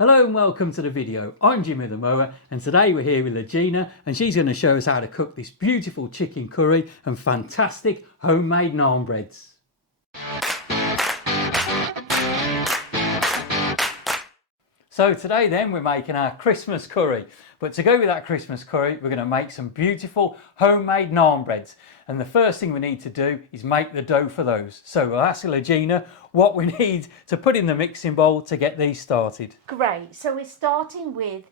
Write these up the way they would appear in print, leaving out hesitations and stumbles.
Hello and welcome to the video. I'm Jimmy the Mower and today we're here with Lajina and she's going to show us how to cook this beautiful chicken curry and fantastic homemade naan breads. So today then we're making our Christmas curry, but to go with that Christmas curry we're going to make some beautiful homemade naan breads, and the first thing we need to do is make the dough for those. So we'll ask Lajina what we need to put in the mixing bowl to get these started. Great, so we're starting with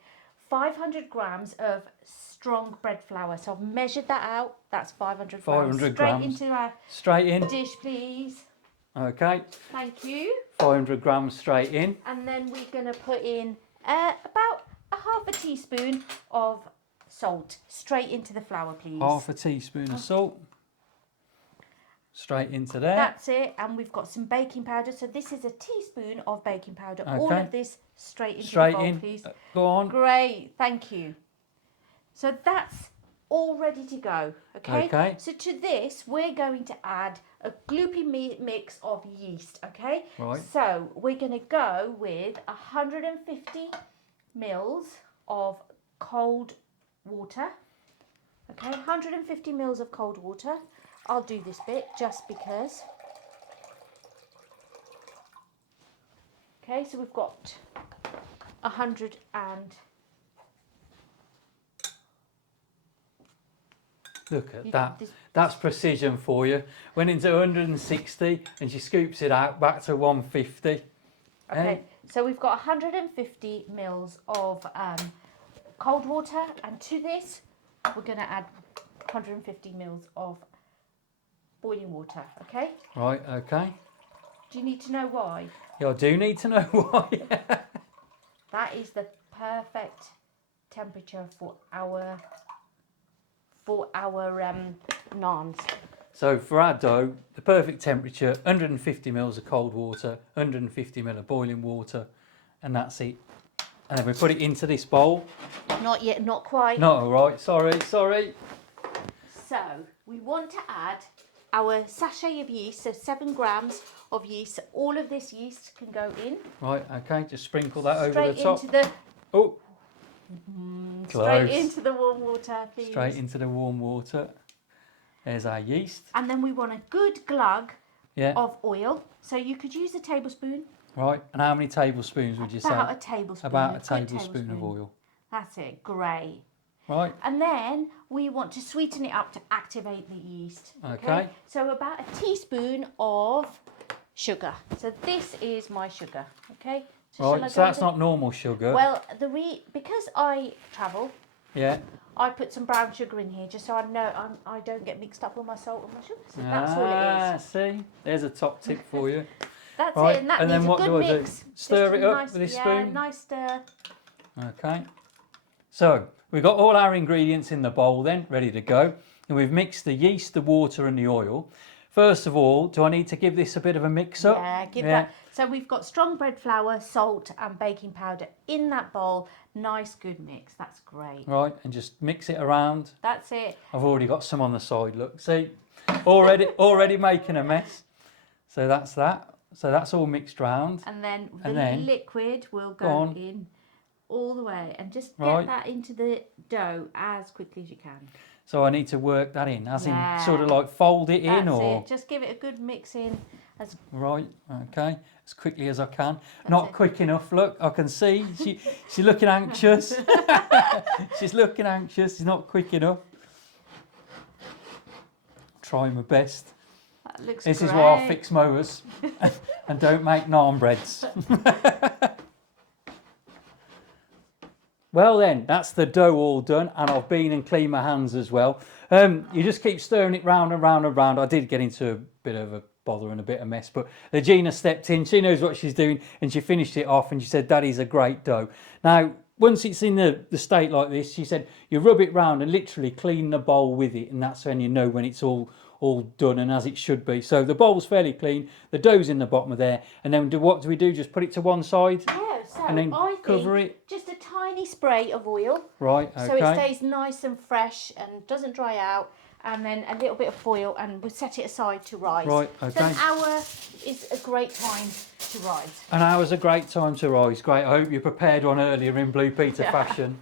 500 grams of strong bread flour. So I've measured that out, that's 500 grams. 500 grams. Straight into our Straight in. dish, please. Okay. Thank you. 500 grams straight in. And then we're going to put in about a half a teaspoon of salt straight into the flour, please. Half a teaspoon of salt. Straight into there. That's it. And we've got some baking powder. So this is a teaspoon of baking powder. Okay. All of this straight into the bowl, please. Go on. Great, thank you. So that's all ready to go, okay? So to this, we're going to add a gloopy mix of yeast, okay? Right. So we're going to go with 150 mils of cold water, okay? 150 mils of cold water. I'll do this bit just because. Okay, so we've got 100 and... Look at that. That's precision for you. Went into 160 and she scoops it out back to 150. Okay, so we've got 150 mils of cold water, and to this we're going to add 150 mils of boiling water, okay? Right, okay. Do you need to know why? Yeah, I do need to know why. That is the perfect temperature for our naans. So for our dough, the perfect temperature, 150 mils of cold water, 150 ml of boiling water, and that's it. And then we put it into this bowl. Not yet, not quite. Not all right, sorry. So we want to add our sachet of yeast, so 7 grams of yeast. All of this yeast can go in. Right, okay, just sprinkle that over the top. Straight into the... Oh! Straight into the warm water, please. Straight into the warm water. There's our yeast. And then we want a good glug Yeah. of oil. So you could use a tablespoon. Right, and how many tablespoons would you say? About a tablespoon. About a tablespoon of oil. That's it, great. Right. And then we want to sweeten it up to activate the yeast. Okay. So about a teaspoon of sugar. So this is my sugar, okay? Right, so that's not normal sugar. Well, because I travel, yeah, I put some brown sugar in here just so I know I don't get mixed up with my salt and my sugar. So that's all it is. See, there's a top tip for you. That's right. it, and that and needs then what a good do I mix. do? Stir it up nice, with this yeah, spoon. Nice stir. Okay. So we've got all our ingredients in the bowl then, ready to go, and we've mixed the yeast, the water, and the oil. First of all, do I need to give this a bit of a mix up? Yeah, give that. So we've got strong bread flour, salt and baking powder in that bowl. Nice, good mix. That's great. Right, and just mix it around. That's it. I've already got some on the side, look. See, already making a mess. So that's that. So that's all mixed round. And then the liquid will go in all the way. And just get that into the dough as quickly as you can. So I need to work that in, as in sort of like fold it in, or... It. Just give it a good mix in. Right, okay, as quickly as I can. Not quick enough, look, I can see. She's looking anxious. She's looking anxious, it's not quick enough. Trying my best. That looks This great. is why I fix mowers and don't make naan breads. Well then, that's the dough all done, and I've been and cleaned my hands as well. You just keep stirring it round and round and round. I did get into a bit of a bother and a bit of mess, but Lajina stepped in, she knows what she's doing, and she finished it off, and she said, that is a great dough. Now, once it's in the state like this, she said, you rub it round and literally clean the bowl with it, and that's when you know when it's all done and as it should be. So the bowl's fairly clean, the dough's in the bottom of there, and then what do we do? Just put it to one side? Yeah, so and then cover it? Just a tiny spray of oil. Right, okay. So it stays nice and fresh and doesn't dry out. and then a little bit of foil, and we'll set it aside to rise. Right, So okay. an hour is a great time to rise. An hour's a great time to rise. Great. I hope you prepared one earlier in Blue Peter fashion.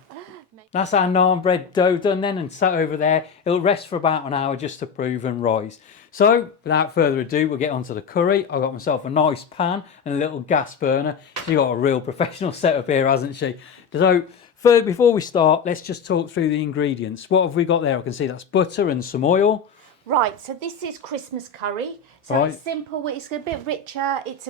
That's our naan bread dough done then and sat over there. It'll rest for about an hour just to prove and rise. So without further ado, we'll get onto the curry. I got myself a nice pan and a little gas burner. She got a real professional setup here, hasn't she? So before we start, let's just talk through the ingredients. What have we got there? I can see that's butter and some oil. Right, so this is Christmas curry. So Right. it's simple, it's a bit richer, it's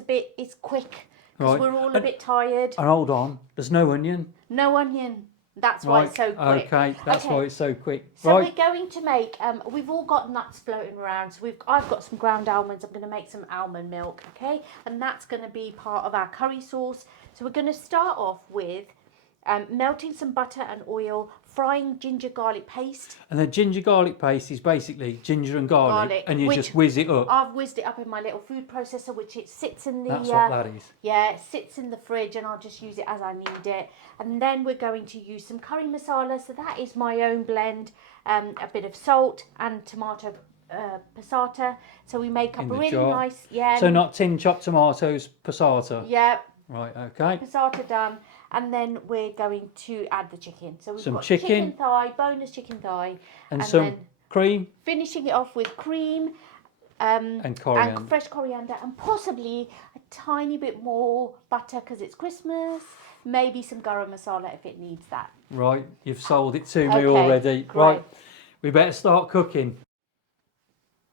quick, because Right. we're all a bit tired. And hold on, there's no onion. No onion, that's why Right. it's so quick. Okay, that's why it's so quick. So right. we're going to make, we've all got nuts floating around. So I've got some ground almonds, I'm going to make some almond milk, okay? And that's going to be part of our curry sauce. So we're going to start off with melting some butter and oil, frying ginger garlic paste. And the ginger garlic paste is basically ginger and garlic and you just whiz it up. I've whizzed it up in my little food processor, which it sits in the... That's what that is. Yeah, it sits in the fridge and I'll just use it as I need it. And then we're going to use some curry masala. So that is my own blend, a bit of salt and tomato passata. So we make up a really nice... Yeah. So not tin chopped tomatoes, passata. Yeah. Right, okay. Passata done. And then we're going to add the chicken. So we've got chicken thigh, boneless chicken thigh. And some then cream. Finishing it off with cream. And coriander. And fresh coriander. And possibly a tiny bit more butter because it's Christmas. Maybe some garam masala if it needs that. Right, you've sold it to me already. Great. Right, we better start cooking.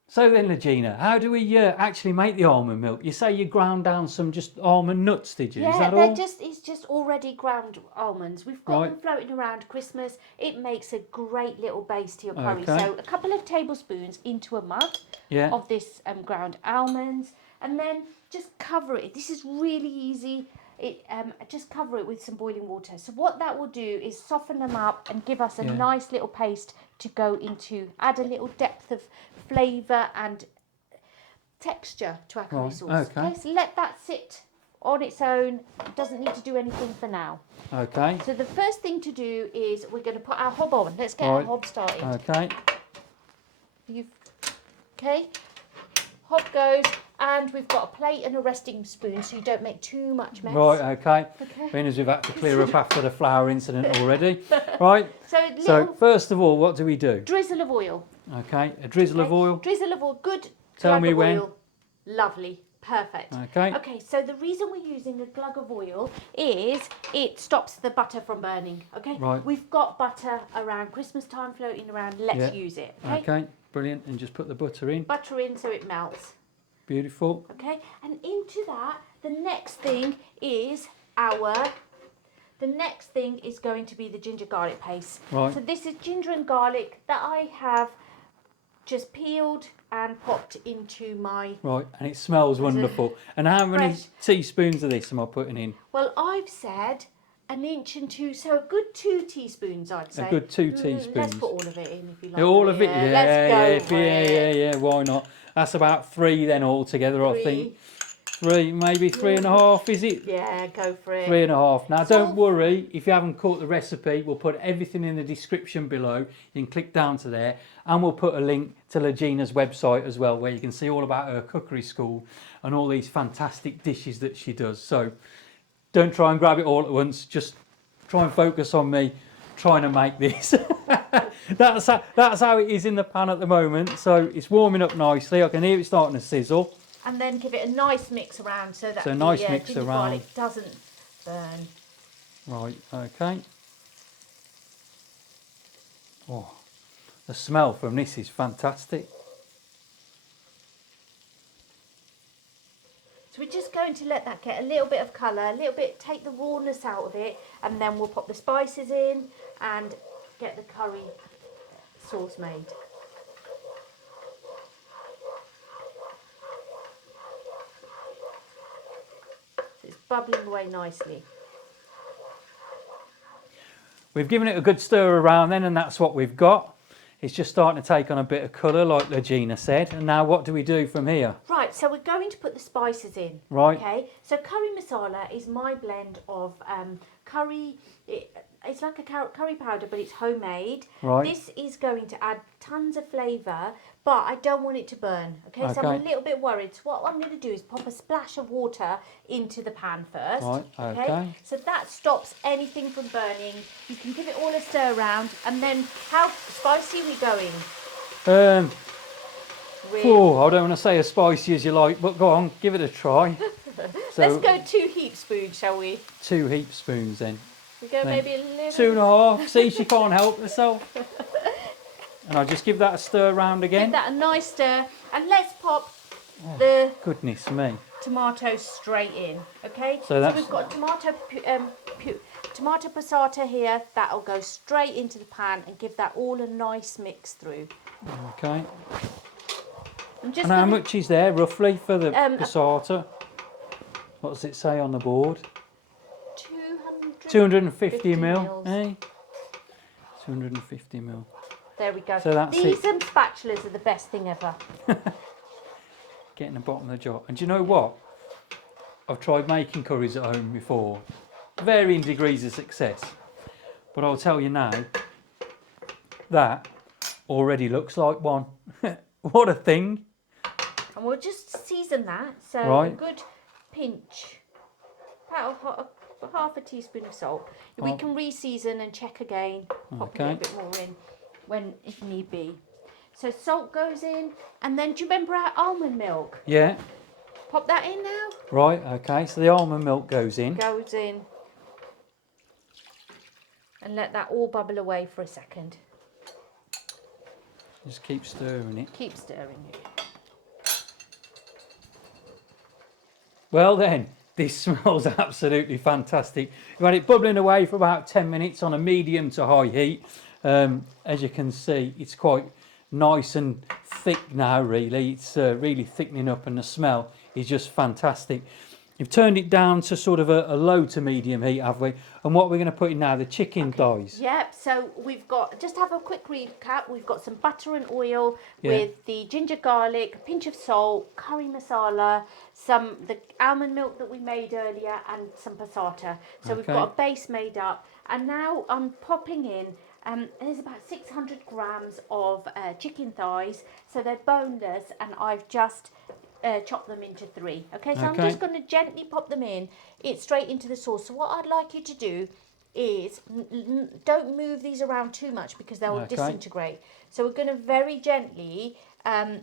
So then, Lajina, how do we actually make the almond milk? You say you ground down some just almond nuts, did you? Yeah, is that all? it's just already ground almonds. We've got them floating around Christmas. It makes a great little base to your curry. Okay. So a couple of tablespoons into a mug of this ground almonds, and then just cover it. This is really easy. Just cover it with some boiling water. So what that will do is soften them up and give us a nice little paste to go into. Add a little depth of flavour and texture to our curry sauce. Okay, so let that sit on its own. It doesn't need to do anything for now. Okay. So the first thing to do is we're going to put our hob on. Let's get our hob started. Okay. Okay. Hob goes, and we've got a plate and a resting spoon so you don't make too much mess. Right, okay. Being as we've had to clear up after the flour incident already. Right. So first of all, what do we do? Drizzle of oil. Okay, a drizzle of oil. Drizzle of oil, good. Tell me when. Oil. Lovely, perfect. Okay. Okay, so the reason we're using a glug of oil is it stops the butter from burning. Okay. Right. We've got butter around Christmas time floating around. Let's use it. Okay. Okay, brilliant. And just put the butter in. Butter in so it melts. Beautiful. Okay, and into that, the next thing is going to be the ginger garlic paste. Right. So this is ginger and garlic that I have just peeled and popped into my... Right, and it smells wonderful. And how many teaspoons of this am I putting in? Well, I've said 1 inch and 2, so a good 2 teaspoons, I'd say. A good 2 teaspoons. Let's put all of it in if you like. All of it? Yeah, let's go yeah, why not? That's about 3 then altogether, I think. 3, maybe 3.5, is it? Yeah, go for it. 3.5. Now, don't worry, if you haven't caught the recipe, we'll put everything in the description below. You can click down to there, and we'll put a link to Lajina's website as well, where you can see all about her cookery school and all these fantastic dishes that she does. So don't try and grab it all at once. Just try and focus on me trying to make this. That's how it is in the pan at the moment. So it's warming up nicely. I can hear it starting to sizzle. And then give it a nice mix around so that mix around. garlic doesn't burn. Right, okay. Oh, the smell from this is fantastic. So we're just going to let that get a little bit of colour, a little bit, take the rawness out of it, and then we'll pop the spices in and get the curry sauce made. It's bubbling away nicely. We've given it a good stir around then, and that's what we've got. It's just starting to take on a bit of colour, like Lajina said. And now what do we do from here? Right, so we're going to put the spices in. Right. Okay, so curry masala is my blend of curry, it's like a curry powder, but it's homemade. Right. This is going to add tons of flavour, but I don't want it to burn. Okay, so I'm Okay. a little bit worried. So what I'm going to do is pop a splash of water into the pan first. Right, okay. So that stops anything from burning. You can give it all a stir around, and then how spicy are we going? Really? Oh, I don't want to say as spicy as you like, but go on, give it a try. So, Let's go 2 heap spoons, shall we? 2 heap spoons then. We go Then maybe a little. 2.5. See, she can't help herself. And I'll just give that a stir round again. Give that a nice stir, and let's pop the Goodness me. tomatoes straight in. Okay. So that's- we've got tomato passata here. That'll go straight into the pan and give that all a nice mix through. Okay. I'm just And how gonna, much is there roughly for the passata? What does it say on the board? 250 mil. Eh? 250 mil. There we go. So that's These it. spatulas are the best thing ever. Getting the bottom of the jar. And do you know what? I've tried making curries at home before. Varying degrees of success. But I'll tell you now, that already looks like one. What a thing. And we'll just season that. So a Right. good pinch, about half a teaspoon of salt. We can re-season and check again. Pop a little bit more in when if need be. So salt goes in, and then do you remember our almond milk? Yeah. Pop that in now. Right, okay. So the almond milk goes in. Goes in. And let that all bubble away for a second. Just keep stirring it. Keep stirring it. Well then, this smells absolutely fantastic. You've had it bubbling away for about 10 minutes on a medium to high heat. As you can see, it's quite nice and thick now, really. It's really thickening up, and the smell is just fantastic. You've turned it down to sort of a low to medium heat, have we? And what we're going to put in now, the chicken thighs. Yep, so we've got, just have a quick recap, we've got some butter and oil with the ginger garlic, a pinch of salt, curry masala, the almond milk that we made earlier, and some passata. So we've got a base made up, and now I'm popping in, there's about 600 grams of chicken thighs, so they're boneless, and I've just chop them into 3. Okay, so I'm just going to gently pop them in, straight into the sauce. So what I'd like you to do is don't move these around too much because they'll disintegrate. So we're going to very gently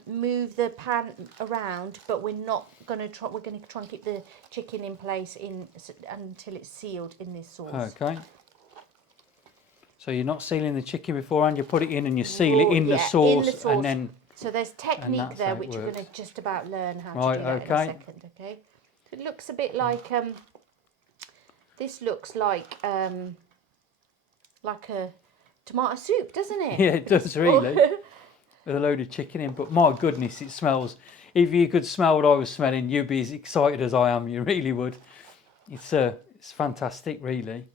move the pan around, but we're not going to try. We're going to try and keep the chicken in place until it's sealed in this sauce. Okay. So you're not sealing the chicken beforehand. You put it in and you seal it in the sauce, and then. So there's technique there which we're going to just about learn how to do that in a second, okay? It looks a bit like, this looks like a tomato soup, doesn't it? Yeah, it does really. With a load of chicken in, but my goodness, it smells. If you could smell what I was smelling, you'd be as excited as I am. You really would. It's fantastic, really.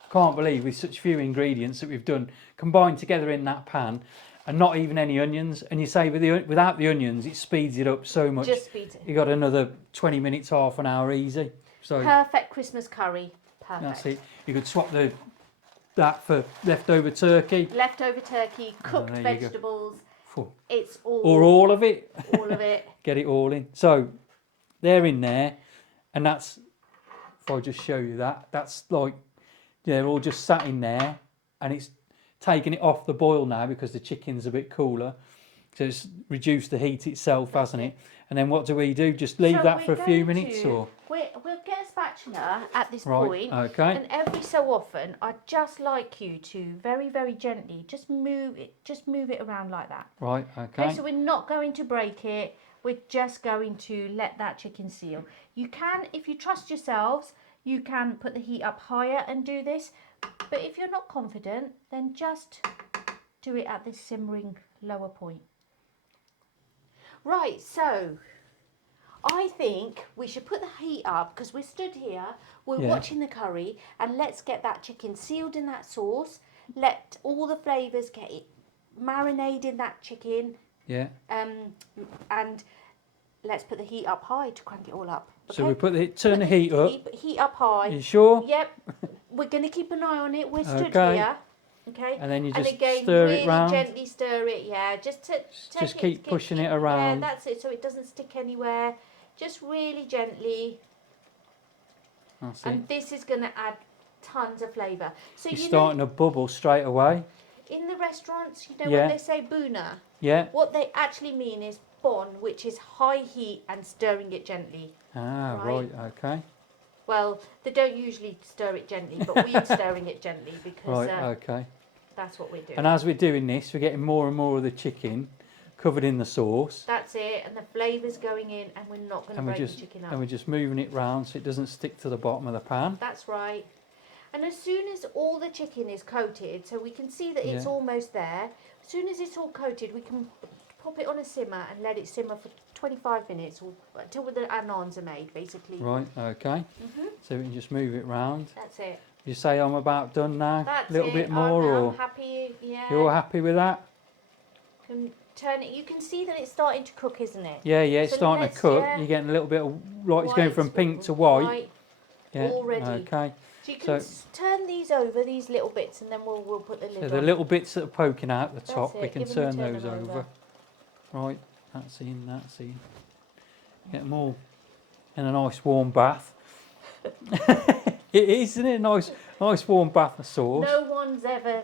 I can't believe with such few ingredients that we've done combined together in that pan. And not even any onions. And you say without the onions, it speeds it up so much. Just speeds it. You got another 20 minutes, half an hour easy. So perfect Christmas curry. Perfect. That's it. You could swap that for leftover turkey. Leftover turkey, cooked vegetables. It's all of it. All of it. Get it all in. So they're in there, and that's. If I just show you that's like they're all just sat in there, and it's taking it off the boil now because the chicken's a bit cooler, so it's reduced the heat itself, hasn't it? And then what do? Just leave that for a few minutes, or we'll get a spatula at this point. Okay. And every so often, I'd just like you to very, very gently just move it around like that. Right. Okay. So we're not going to break it. We're just going to let that chicken seal. You can, if you trust yourselves, you can put the heat up higher and do this. But if you're not confident, then just do it at this simmering lower point. Right, so I think we should put the heat up because we're stood here, we're watching the curry, and let's get that chicken sealed in that sauce. Let all the flavours get it marinade in that chicken. Yeah. And let's put the heat up high to crank it all up. Okay? So we turn the heat up. Heat up high. You sure? Yep. we're going to keep an eye on it. We're stood Okay. here. Okay. And then you just again, stir really it round. gently stir it. Yeah, Just keep pushing it around. Yeah, that's it. So it doesn't stick anywhere. Just really gently. That's it. And this is going to add tons of flavour. So It's you starting know, to bubble straight away. in the restaurants, you know Yeah. when they say buna, Yeah. what they actually mean is bon, which is high heat and stirring it gently. Ah, right. Okay. Well, they don't usually stir it gently, but we're stirring it gently because Right. Okay. that's what we're doing. And as we're doing this, we're getting more and more of the chicken covered in the sauce. That's it, and the flavour's going in, and we're not going to break the chicken up. And we're just moving it round so it doesn't stick to the bottom of the pan. That's right. And as soon as all the chicken is coated, so we can see that it's Yeah. almost there, as soon as it's all coated, we can pop it on a simmer and let it simmer for 25 minutes or until our naans are made, basically. Right, okay. So we can just move it round. That's it. You say I'm about done now? That's A little it. bit more, or I'm happy. Yeah. you're happy with that? Can turn it. You can see that it's starting to cook, isn't it? Yeah, it's So starting to let's- cook. yeah. You're getting a little bit of, like it's going from White, pink to white. Right. Yeah, already. okay. So you can So- turn these over, these little bits, and then we'll put the lid So on. the little bits that are poking out the That's top, we it, can give them a turn turn those them over. over. Right, that's in, that's in. Get them all in a nice warm bath. It is, isn't it? Nice warm bath of sauce. No one's ever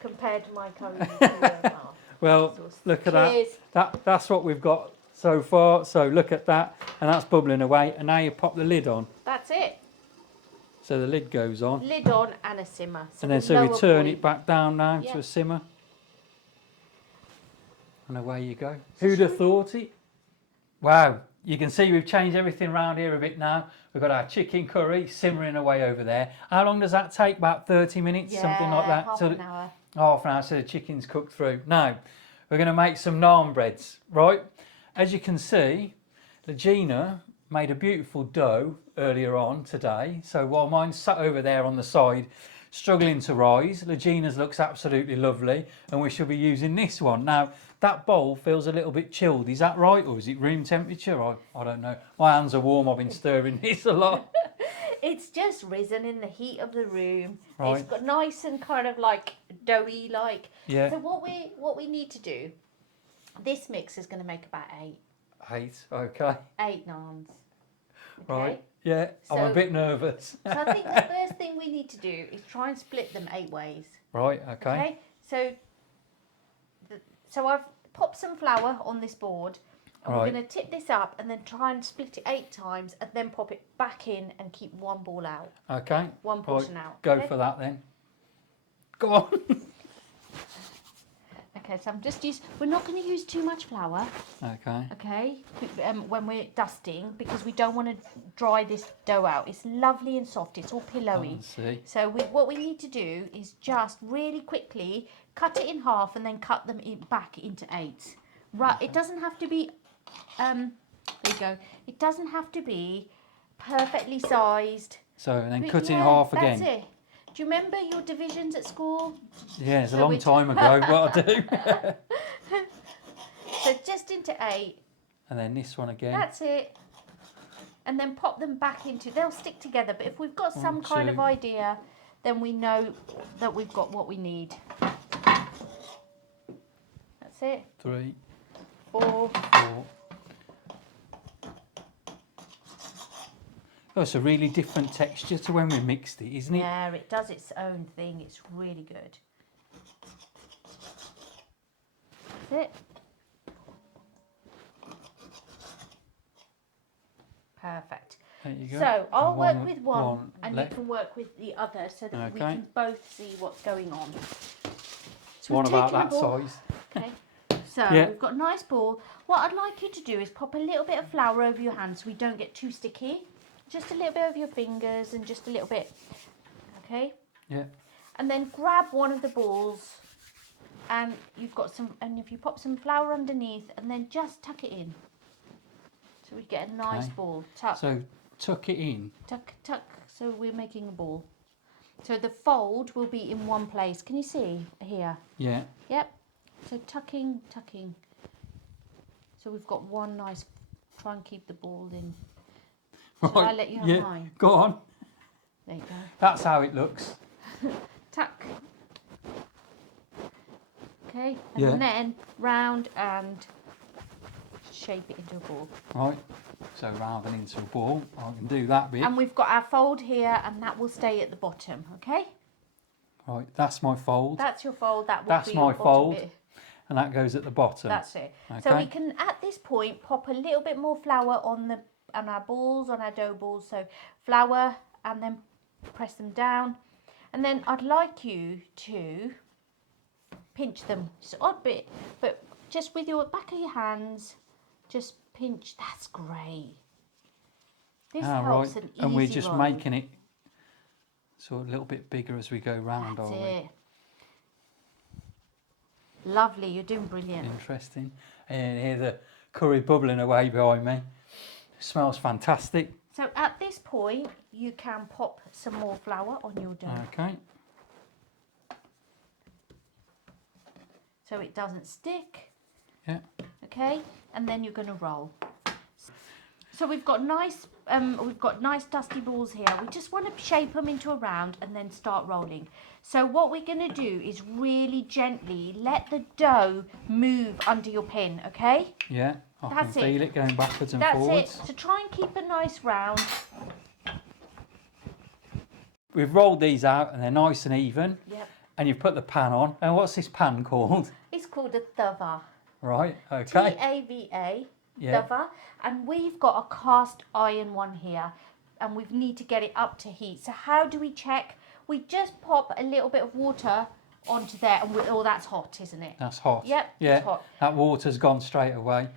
compared to my curry with the Well, sauce. look at Cheers. that. That's what we've got so far. So look at that, and that's bubbling away. And now you pop the lid on. That's it. So the lid goes on, Lid on and a simmer. and then the so we lower turn boil- it back down now Yeah. to a simmer. And away you go. Who'd have thought it? Wow, you can see we've changed everything around here a bit now. We've got our chicken curry simmering away over there. How long does that take? About 30 minutes, something like that? Half So an hour. half an hour so the chicken's cooked through. Now, we're going to make some naan breads, right? As you can see, Lajina made a beautiful dough earlier on today. So while mine's sat over there on the side, struggling to rise, Lajina's looks absolutely lovely, and we shall be using this one. Now, that bowl feels a little bit chilled. Is that right, or is it room temperature? I don't know. My hands are warm. I've been stirring this a lot. It's just risen in the heat of the room. Right. It's got nice and kind of like doughy like. Yeah. So what we need to do, this mix is going to make about 8, okay. 8 naans. Okay? Right. Yeah, I'm a So- bit nervous. So I think the first thing we need to do is try and split them 8 ways. Right, okay. Okay. So I've popped some flour on this board. And Right. we're going to tip this up and then try and split it 8 times and then pop it back in and keep one ball out. Okay. One portion out. Go okay? for that then. Go on. Okay, so we're not going to use too much flour, Okay. okay, when we're dusting, because we don't want to dry this dough out. It's lovely and soft, it's all pillowy. Let's see. So what we need to do is just really quickly cut it in half and then cut them back into 8. Right, it doesn't have to be, there you go, it doesn't have to be perfectly sized. So and then But cut in yeah, half again. That's it. Do you remember your divisions at school? Yeah, it's a So long we- time ago. What I do. So just into 8. And then this one again. That's it. And then pop them back into, they'll stick together, but if we've got some 1, kind of 2. idea, then we know that we've got what we need. That's it. 3, 4. 4. Oh, it's a really different texture to when we mixed it, isn't it? Yeah, it does its own thing. It's really good. That's it. Perfect. There you go. So I'll And work with one and left. you can work with the other so that we Okay. can both see what's going on. So One we've about taken that the ball. size. Okay. So Yeah. we've got a nice ball. What I'd like you to do is pop a little bit of flour over your hands so we don't get too sticky. Just a little bit over your fingers and just a little bit. Okay. Yeah. And then grab one of the balls and you've got some, and if you pop some flour underneath and then just tuck it in. So we get a nice Okay. ball. Tuck, So tuck it in. tuck, tuck. So we're making a ball. So the fold will be in one place. Can you see here? Yeah. Yep. So tucking, tucking. So we've got one nice, try and keep the ball in. Shall I let you have yeah. mine? Go on. There you go. That's how it looks. Tuck. Okay, and Yeah. then round and shape it into a ball. Right. So round and into a ball. I can do that bit. And we've got our fold here, and that will stay at the bottom. Okay. Right. That's my fold. That's your fold. That will That's be my your bottom fold. bit. And that goes at the bottom. That's it. Okay. So we can, at this point, pop a little bit more flour on our balls, on our dough balls. So flour, and then press them down. And then I'd like you to pinch them just an odd bit, but just with your back of your hands, just pinch. That's great. This helps right. an easy And we're just roll. making it sort of a little bit bigger as we go round, That's are we? it. Lovely, you're doing brilliant. Interesting. And hear the curry bubbling away behind me. Smells fantastic. So at this point, you can pop some more flour on your dough. Okay. So it doesn't stick. Yeah. Okay, and then you're going to roll. So we've got nice dusty balls here. We just want to shape them into a round and then start rolling. So what we're going to do is really gently let the dough move under your pin, okay? Yeah. I That's can feel it going backwards and That's forwards. it. So try and keep a nice round. We've rolled these out and they're nice and even. Yep. And you've put the pan on. And what's this pan called? It's called a Tawa. Right. Okay. T-A-V-A. Yeah. Tawa. And we've got a cast iron one here. And we need to get it up to heat. So how do we check? We just pop a little bit of water onto there. And oh, that's hot, isn't it? That's hot. Yep, Yeah. it's hot. That water's gone straight away.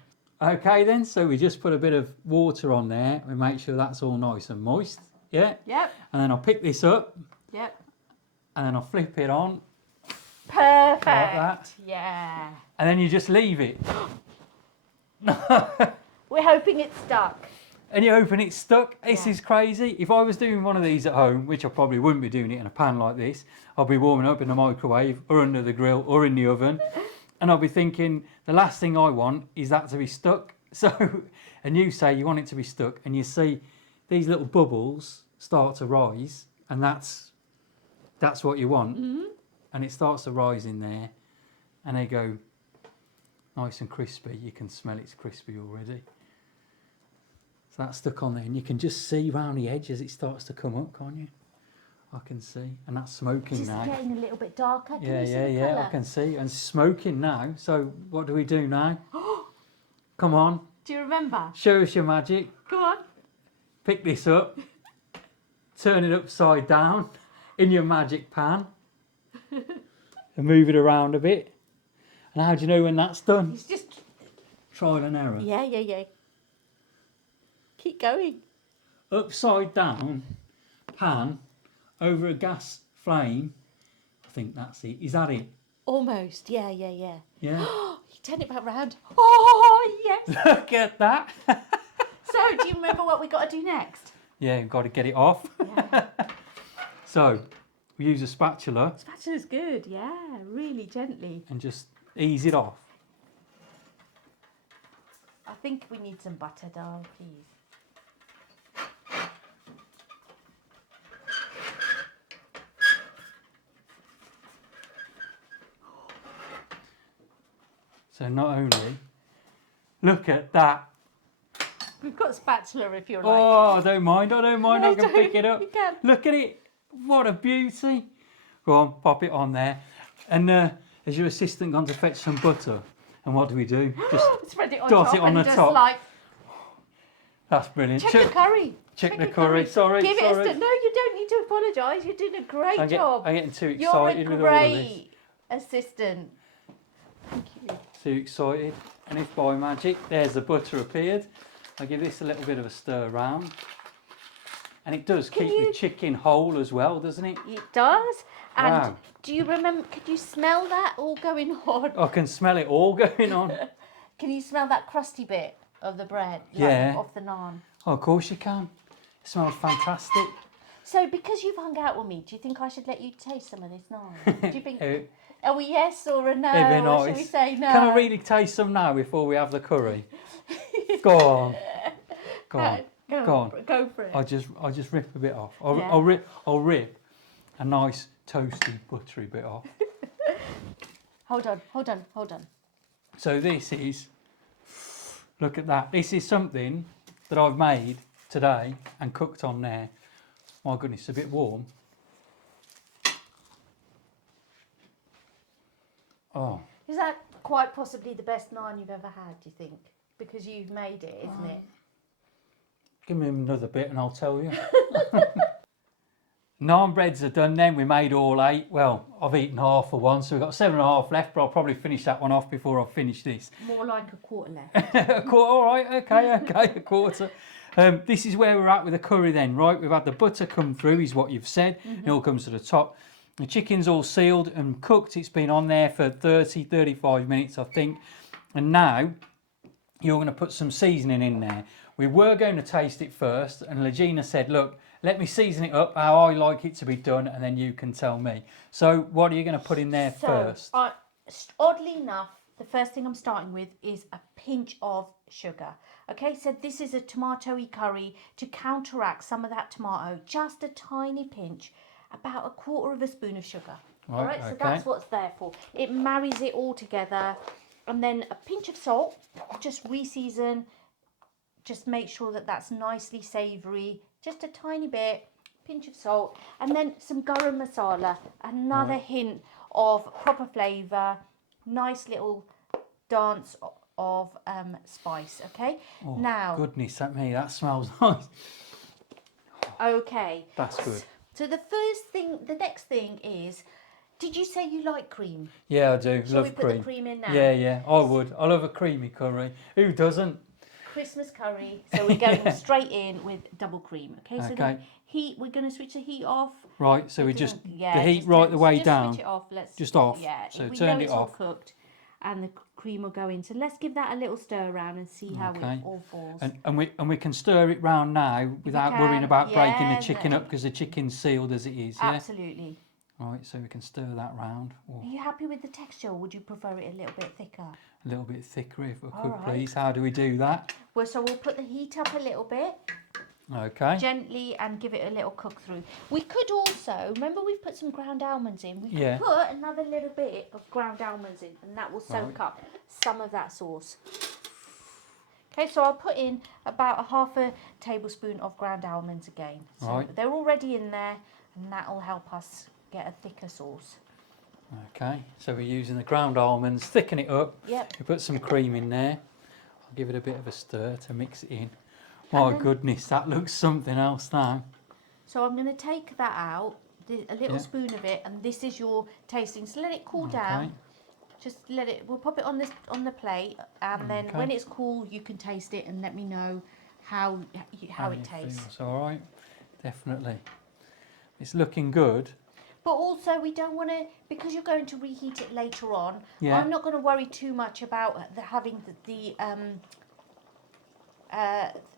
Okay then, so we just put a bit of water on there. We make sure that's all nice and moist. Yeah. Yep. And then I'll pick this up Yep. and then I'll flip it on Perfect. like that. Yeah. And then you just leave it. We're hoping it's stuck. And you open it stuck. This Yeah. is crazy. If I was doing one of these at home, which I probably wouldn't be doing it in a pan like this, I'll be warming up in the microwave or under the grill or in the oven. And I'll be thinking, the last thing I want is that to be stuck. So, and you say you want it to be stuck, and you see these little bubbles start to rise, and that's what you want. Mm-hmm. And it starts to rise in there, and they go nice and crispy. You can smell it's crispy already. So that's stuck on there, and you can just see round the edge as it starts to come up, can't you? I can see, and that's smoking Just now. getting a little bit darker. Can Yeah, you see yeah, the yeah, colour? I can see. And smoking now. So what do we do now? Come on, Do you remember? show us your magic. Come on. Pick this up, turn it upside down in your magic pan, and move it around a bit. And how do you know when that's done? It's just... Trial and error. Yeah, yeah, yeah. Keep going. Upside down, pan, over a gas flame. I think that's it. Is that it? Almost. Yeah, yeah, yeah. Yeah. You turn it back round. Oh, yes. Look at that. So, do you remember what we got to do next? Yeah, you've got to get it off. Yeah. So, we use a spatula Spatula's good. Yeah, really gently. and just ease it off. I think we need some butter, darling, please. So not only, look at that. We've got a spatula if you're like. Oh, I don't mind, I No, can pick it up. you can. Look at it, what a beauty. Go on, pop it on there. And has your assistant gone to fetch some butter? And what do we do? Just, Spread it on dot top it on and the just top. like that's brilliant. check the curry. check the curry. Sorry, Give it a sorry. no, you don't need to apologise. You're doing a great job. I'm getting too You're a excited with all of this. great assistant. Thank you. Too excited. And if by magic, there's the butter appeared. I give this a little bit of a stir round. And it does Can keep the you- chicken whole as well, doesn't it? It does. And Wow. do you remember? Could you smell that all going on? I can smell it all going on. Can you smell that crusty bit of the bread? Like, Yeah. Of the naan. Oh, of course you can. It smells fantastic. So, because you've hung out with me, do you think I should let you taste some of this naan? Do you think? It'd Are we yes or a no? be Or should we nice. say no? Can I really taste some now before we have the curry? Go on. Go on. Go on. Go for it. I'll just rip a bit off. Yeah. I'll rip a nice toasty, buttery bit off. Hold on. So this is, look at that. This is something that I've made today and cooked on there. My goodness, it's a bit warm. Oh. Is that quite possibly the best naan you've ever had, do you think? Because you've made it, isn't it? Give me another bit and I'll tell you. Naan breads are done then. We made all 8. Well, I've eaten half of one, so we've got 7.5 left, but I'll probably finish that one off before I finish this. More like a quarter left. A quarter, all right, okay, a quarter. This is where we're at with the curry then, right? We've had the butter come through, is what you've said. It all comes to the top. The chicken's all sealed and cooked. It's been on there for 30, 35 minutes, I think. And now you're going to put some seasoning in there. We were going to taste it first, and Lajina said, look, let me season it up how I like it to be done, and then you can tell me. So what are you going to put in there first? Oddly enough, the first thing I'm starting with is a pinch of sugar. Okay, so this is a tomatoey curry to counteract some of that tomato, just a tiny pinch, about a quarter of a spoon of sugar. All right, so that's what's there for. It marries it all together, and then a pinch of salt, just re-season, just make sure that that's nicely savoury, just a tiny bit, pinch of salt, and then some garam masala, another hint of proper flavour, nice little dance of spice, okay? Oh, now, goodness, that smells nice. Okay. That's good. So the next thing is, did you say you like cream? Yeah, I do. Shall love we put cream. the cream in now? Yeah, I would. I love a creamy curry. Who doesn't? Christmas curry. So we're going straight in with double cream. Okay. So the heat, we're going to switch the heat off. Right. So we just the heat right the way down. Switch it off. Just off. Yeah. So we turn know it it's all off. cooked, and the cream will go in. So let's give that a little stir around and see how it all falls. And we can stir it round now without worrying about breaking the chicken up, because the chicken's sealed as it is. Yeah. Absolutely. Right. So we can stir that round. Are you happy with the texture, or would you prefer it a little bit thicker? A little bit thicker, if I could, please. How do we do that? Well, so we'll put the heat up a little bit. Okay. Gently, and give it a little cook through. We could also, remember we've put some ground almonds in. We could put another little bit of ground almonds in, and that will soak up some of that sauce. Okay, so I'll put in about a half a tablespoon of ground almonds again. So they're already in there, and that will help us get a thicker sauce. Okay, so we're using the ground almonds, thicken it up. Yep. We put some cream in there. I'll give it a bit of a stir to mix it in. My goodness, that looks something else now. So I'm going to take that out, a little spoon of it, and this is your tasting. So let it cool down. Just let it. We'll pop it on the plate, and then when it's cool, you can taste it and let me know how it tastes. It's all right, definitely. It's looking good. But also, we don't want to, because you're going to reheat it later on. Yeah. I'm not going to worry too much about having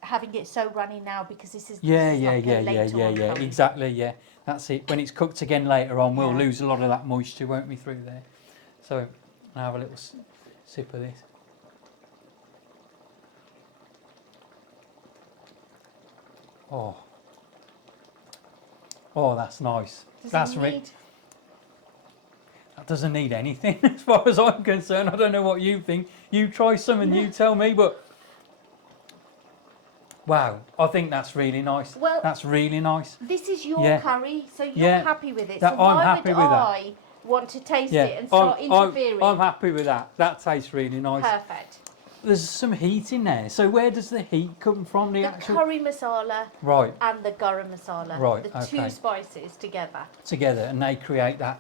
having it so runny now, because this is yeah. Exactly, yeah. That's it. When it's cooked again later on, we'll lose a lot of that moisture, won't we, through there? So I'll have a little sip of this. Oh, that's nice. That doesn't need anything as far as I'm concerned. I don't know what you think. You try some and you tell me, but wow, I think that's really nice. Well, that's really nice. This is your curry, so you're happy with it. So why would I want to taste it and start interfering? I'm happy with that. That tastes really nice. Perfect. There's some heat in there. So where does the heat come from? The curry masala and the garam masala. The two spices together. And they create that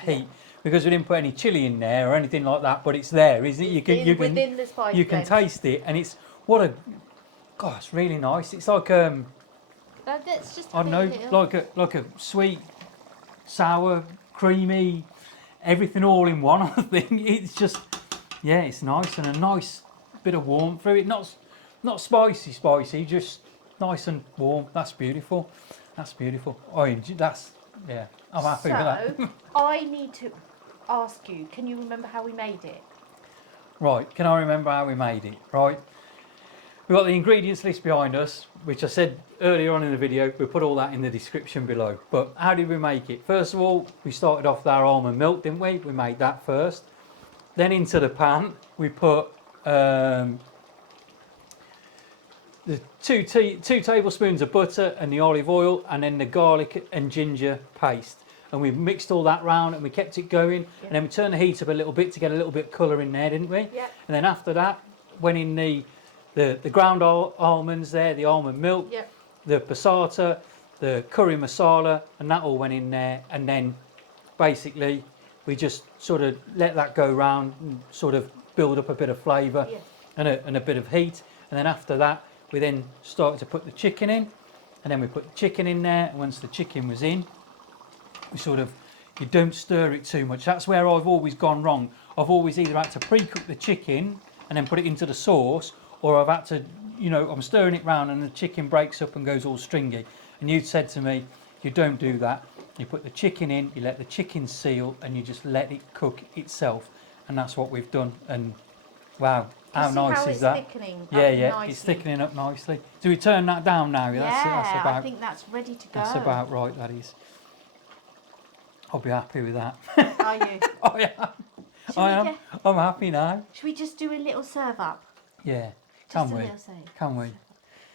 heat. Because we didn't put any chilli in there or anything like that, but it's there, isn't it? Within the spice you can taste it, and it's it's really nice. It's like that's just I don't know, like a sweet, sour, creamy, everything all in one. I think it's just it's nice, and a nice bit of warmth through it. Not spicy, just nice and warm. That's beautiful. That's beautiful. I'm happy with that. So I need to ask you, can you remember how we made it? Right, can I remember how we made it? Right. We've got the ingredients list behind us, which I said earlier on in the video. We'll put all that in the description below. But how did we make it? First of all, we started off with our almond milk, didn't we? We made that first. Then into the pan, we put the two tablespoons of butter and the olive oil, and then the garlic and ginger paste. And we mixed all that round and we kept it going. Yeah. And then we turned the heat up a little bit to get a little bit of colour in there, didn't we? Yeah. And then after that, went in the ground almonds there, the almond milk, Yeah. the passata, the curry masala, and that all went in there. And then basically we just sort of let that go round and sort of build up a bit of flavour Yeah. and a bit of heat. And then after that, we then started to put the chicken in. And then we put the chicken in there. And once the chicken was in, we sort of, you don't stir it too much. That's where I've always gone wrong. I've always either had to pre-cook the chicken and then put it into the sauce, or I've had to, you know, I'm stirring it round and the chicken breaks up and goes all stringy. And you'd said to me, you don't do that. You put the chicken in, you let the chicken seal, and you just let it cook itself. And that's what we've done. And wow, how nice is that? Thickening Yeah, up yeah, nicely. it's thickening up nicely. Do we turn that down now? Yeah, That's about, I think that's ready to go. that's about right, that is. I'll be happy with that. Are you? I am. I am. I'm happy now. Should we just do a little serve up? Yeah. Just Can a we? little serve. Can we?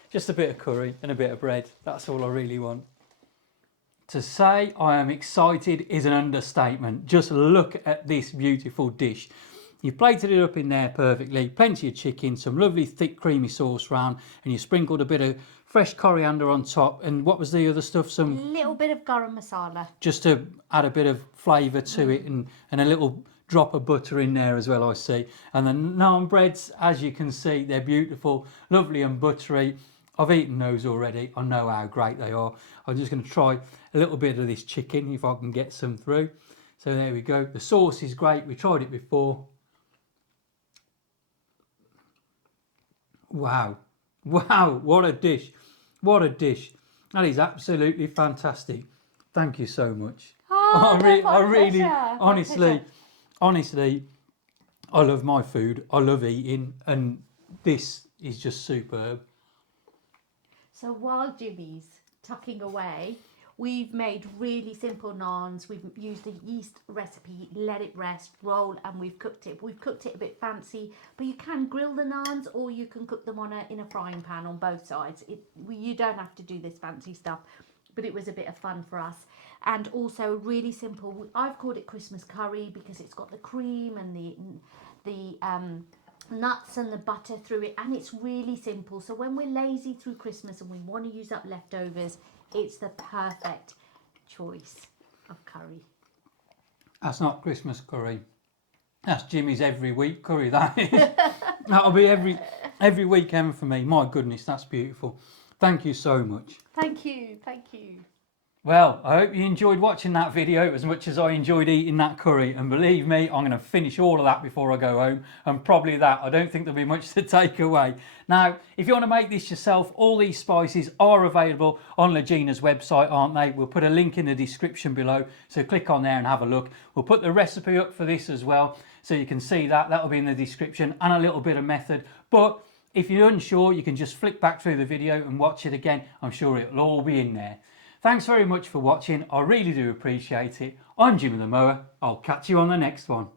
Just a bit of curry and a bit of bread. That's all I really want. To say I am excited is an understatement. Just look at this beautiful dish. You've plated it up in there perfectly. Plenty of chicken, some lovely thick creamy sauce round, and you sprinkled a bit of fresh coriander on top. And what was the other stuff? A Some little bit of garam masala. just to add a bit of flavour to it, and a little drop of butter in there as well, I see. And the naan breads, as you can see, they're beautiful, lovely and buttery. I've eaten those already. I know how great they are. I'm just going to try a little bit of this chicken if I can get some through. So there we go. The sauce is great. We tried it before. Wow. Wow, what a dish. What a dish. That is absolutely fantastic. Thank you so much. Oh, I really, pleasure. honestly, I love my food. I love eating, and this is just superb. So while Jimmy's tucking away, we've made really simple naans. We've used the yeast recipe, let it rest, roll, and we've cooked it. We've cooked it a bit fancy, but you can grill the naans or you can cook them in a frying pan on both sides. You don't have to do this fancy stuff, but it was a bit of fun for us. And also really simple. I've called it Christmas curry because it's got the cream and the nuts and the butter through it, and it's really simple. So when we're lazy through Christmas and we want to use up leftovers, it's the perfect choice of curry. That's not Christmas curry. That's Jimmy's every week curry, that is. That'll be every weekend for me. My goodness, that's beautiful. Thank you so much. Thank you, thank you. Well, I hope you enjoyed watching that video as much as I enjoyed eating that curry. And believe me, I'm going to finish all of that before I go home. And probably that. I don't think there'll be much to take away. Now, if you want to make this yourself, all these spices are available on Lajina's website, aren't they? We'll put a link in the description below. So click on there and have a look. We'll put the recipe up for this as well, so you can see that. That'll be in the description, and a little bit of method. But if you're unsure, you can just flick back through the video and watch it again. I'm sure it'll all be in there. Thanks very much for watching. I really do appreciate it. I'm Jimmy the Mower. I'll catch you on the next one.